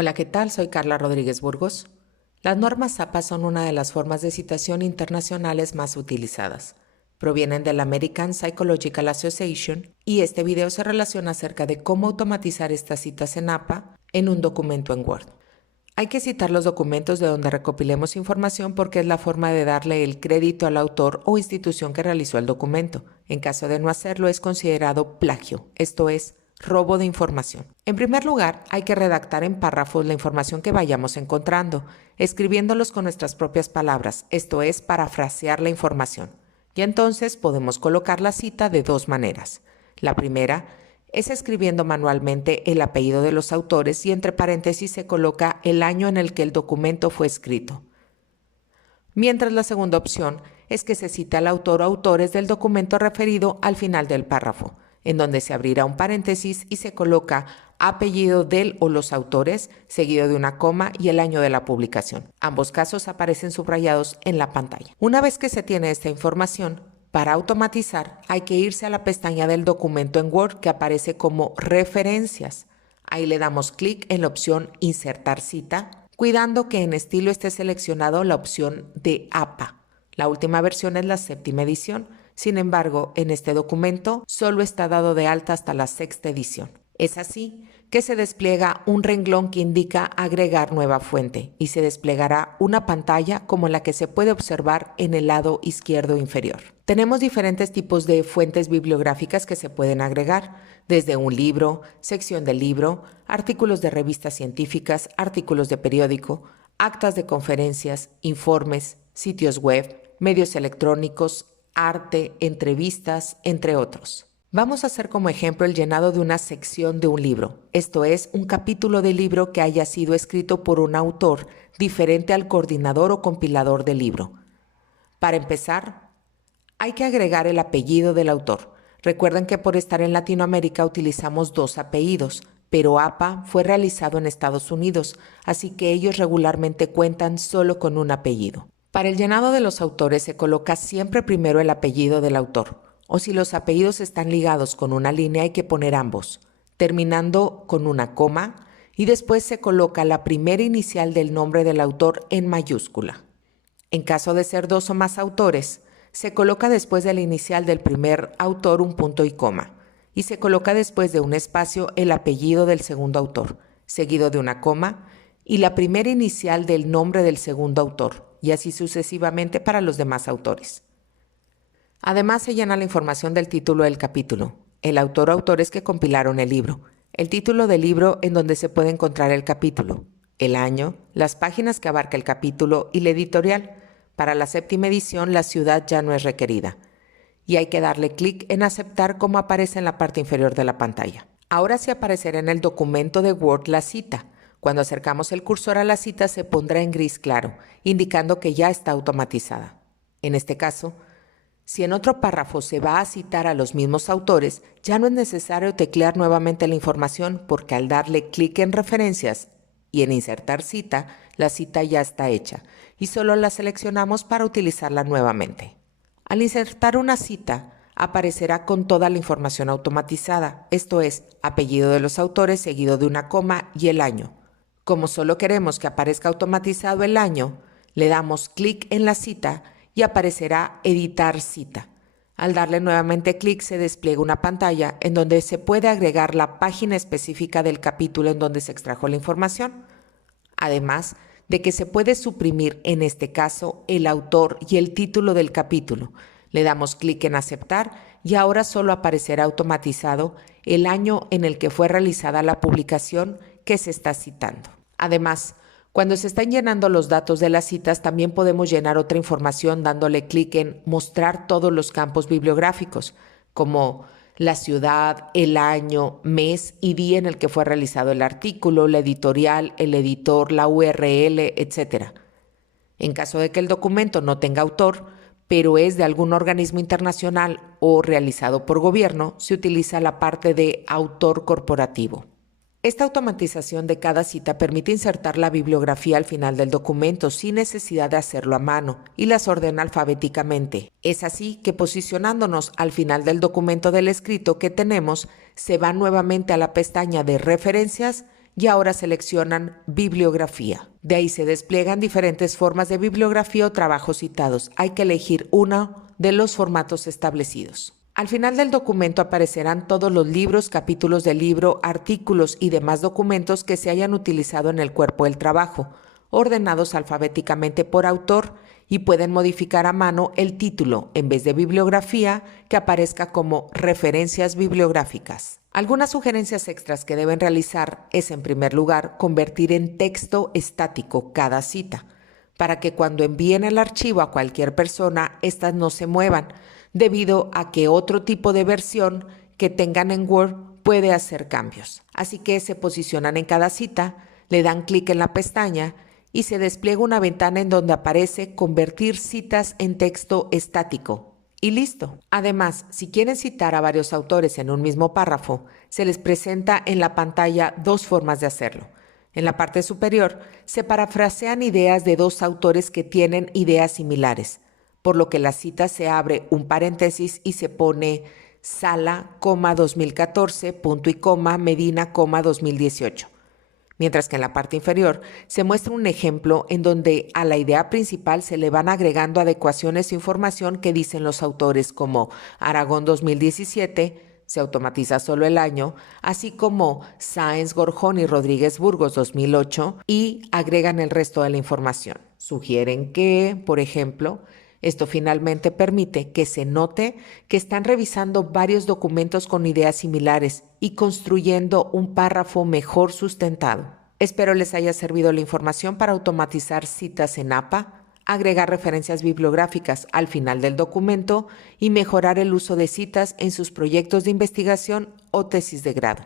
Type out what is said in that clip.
Hola, ¿qué tal? Soy Carla Rodríguez Burgos. Las normas APA son una de las formas de citación internacionales más utilizadas. Provienen de la American Psychological Association y este video se relaciona acerca de cómo automatizar estas citas en APA en un documento en Word. Hay que citar los documentos de donde recopilemos información porque es la forma de darle el crédito al autor o institución que realizó el documento. En caso de no hacerlo, es considerado plagio, esto es, robo de información. En primer lugar, hay que redactar en párrafos la información que vayamos encontrando, escribiéndolos con nuestras propias palabras, esto es, parafrasear la información. Y entonces podemos colocar la cita de dos maneras. La primera es escribiendo manualmente el apellido de los autores y entre paréntesis se coloca el año en el que el documento fue escrito. Mientras la segunda opción es que se cite al autor o autores del documento referido al final del párrafo, en donde se abrirá un paréntesis y se coloca apellido del o los autores, seguido de una coma y el año de la publicación. Ambos casos aparecen subrayados en la pantalla. Una vez que se tiene esta información, para automatizar hay que irse a la pestaña del documento en Word que aparece como referencias. Ahí le damos clic en la opción Insertar cita, cuidando que en estilo esté seleccionado la opción de APA. La última versión es la 7ª edición. Sin embargo, en este documento solo está dado de alta hasta la 6ª edición. Es así que se despliega un renglón que indica agregar nueva fuente y se desplegará una pantalla como la que se puede observar en el lado izquierdo inferior. Tenemos diferentes tipos de fuentes bibliográficas que se pueden agregar, desde un libro, sección del libro, artículos de revistas científicas, artículos de periódico, actas de conferencias, informes, sitios web, medios electrónicos, arte, entrevistas, entre otros. Vamos a hacer como ejemplo el llenado de una sección de un libro, esto es, un capítulo del libro que haya sido escrito por un autor diferente al coordinador o compilador del libro. Para empezar, hay que agregar el apellido del autor. Recuerden que por estar en Latinoamérica utilizamos dos apellidos, pero APA fue realizado en Estados Unidos, así que ellos regularmente cuentan solo con un apellido. Para el llenado de los autores se coloca siempre primero el apellido del autor, o si los apellidos están ligados con una línea hay que poner ambos, terminando con una coma, y después se coloca la primera inicial del nombre del autor en mayúscula. En caso de ser dos o más autores, se coloca después de la inicial del primer autor un punto y coma, y se coloca después de un espacio el apellido del segundo autor, seguido de una coma, y la primera inicial del nombre del segundo autor, y así sucesivamente para los demás autores. Además se llena la información del título del capítulo, el autor o autores que compilaron el libro, el título del libro en donde se puede encontrar el capítulo, el año, las páginas que abarca el capítulo y la editorial. Para la 7ª edición la ciudad ya no es requerida y hay que darle clic en aceptar como aparece en la parte inferior de la pantalla. Ahora sí aparecerá en el documento de Word la cita. Cuando acercamos el cursor a la cita se pondrá en gris claro, indicando que ya está automatizada. En este caso, si en otro párrafo se va a citar a los mismos autores, ya no es necesario teclear nuevamente la información porque al darle clic en referencias y en insertar cita, la cita ya está hecha y solo la seleccionamos para utilizarla nuevamente. Al insertar una cita, aparecerá con toda la información automatizada, esto es, apellido de los autores seguido de una coma y el año. Como solo queremos que aparezca automatizado el año, le damos clic en la cita y aparecerá Editar cita. Al darle nuevamente clic se despliega una pantalla en donde se puede agregar la página específica del capítulo en donde se extrajo la información. Además de que se puede suprimir en este caso el autor y el título del capítulo. Le damos clic en aceptar y ahora solo aparecerá automatizado el año en el que fue realizada la publicación que se está citando. Además, cuando se están llenando los datos de las citas, también podemos llenar otra información dándole clic en mostrar todos los campos bibliográficos, como la ciudad, el año, mes y día en el que fue realizado el artículo, la editorial, el editor, la URL, etc. En caso de que el documento no tenga autor, pero es de algún organismo internacional o realizado por gobierno, se utiliza la parte de autor corporativo. Esta automatización de cada cita permite insertar la bibliografía al final del documento sin necesidad de hacerlo a mano y las ordena alfabéticamente. Es así que posicionándonos al final del documento del escrito que tenemos, se va nuevamente a la pestaña de referencias y ahora seleccionan bibliografía. De ahí se despliegan diferentes formas de bibliografía o trabajos citados. Hay que elegir uno de los formatos establecidos. Al final del documento aparecerán todos los libros, capítulos del libro, artículos y demás documentos que se hayan utilizado en el cuerpo del trabajo, ordenados alfabéticamente por autor, y pueden modificar a mano el título, en vez de bibliografía, que aparezca como referencias bibliográficas. Algunas sugerencias extras que deben realizar es, en primer lugar, convertir en texto estático cada cita, para que cuando envíen el archivo a cualquier persona, éstas no se muevan, debido a que otro tipo de versión que tengan en Word puede hacer cambios. Así que se posicionan en cada cita, le dan clic en la pestaña y se despliega una ventana en donde aparece convertir citas en texto estático. Y listo. Además, si quieren citar a varios autores en un mismo párrafo, se les presenta en la pantalla dos formas de hacerlo. En la parte superior se parafrasean ideas de dos autores que tienen ideas similares, por lo que la cita se abre un paréntesis y se pone Sala, 2014, punto y coma, Medina, 2018. Mientras que en la parte inferior se muestra un ejemplo en donde a la idea principal se le van agregando adecuaciones e información que dicen los autores, como Aragón 2017, se automatiza solo el año, así como Sáenz, Gorjón y Rodríguez Burgos 2008, y agregan el resto de la información. Sugieren que, por ejemplo, esto finalmente permite que se note que están revisando varios documentos con ideas similares y construyendo un párrafo mejor sustentado. Espero les haya servido la información para automatizar citas en APA, agregar referencias bibliográficas al final del documento y mejorar el uso de citas en sus proyectos de investigación o tesis de grado.